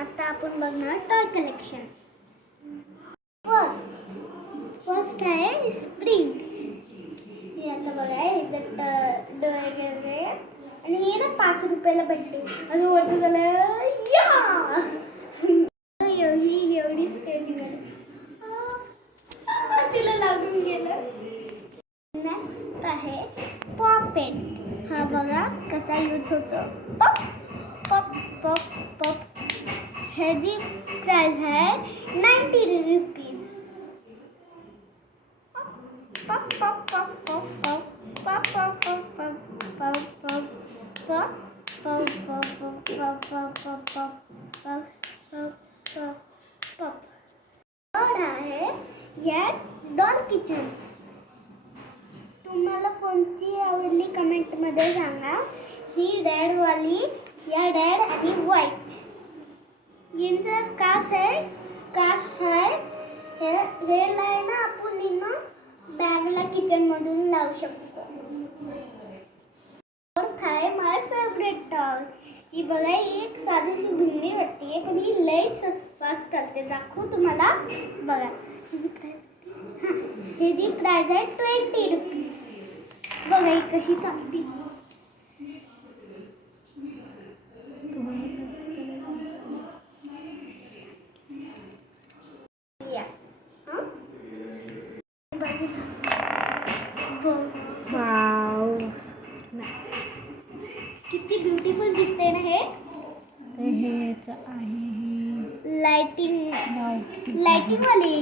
आता आपण बघणार टॉय कलेक्शन. फर्स्ट आहे स्प्रिंग. हे आता बघा ह्याच्यात डोळे गेले आणि हे ना 5 रुपयाला भेटते. असं वाटतं झालं या एवढी स्टेज तिला लागून गेलं. नेक्स्ट आहे पॉपेट. हा बघा कसा यूज होतो. Pop pop pop pop. ह्याची प्राइस आहे 90 rupees. Pop pop pop pop pop pop pop pop pop pop pop pop pop pop pop pop. Third आहे या डॉल किचन. तुम्हाला कोणती आवडली कमेंटमध्ये सांगा. ही रेडवाली, या रेड आणि व्हाईट. यांचं कास आहे हे आहे ना आपण बॅगला किचनमधून लावू शकतो. फोर्थ आहे माय फेवरेट टॉय. ही बघा एक साधीशी भिंडी वाटते पण ही लईच फास्ट चालते. दाखवू तुम्हाला. बघा ह्याची प्राइस आहे 20 रुपीज. बघा ही कशी चालते. वाव, किती ब्युटिफुल दिसते ना हे. हेच आहे लाइटिंग वाली.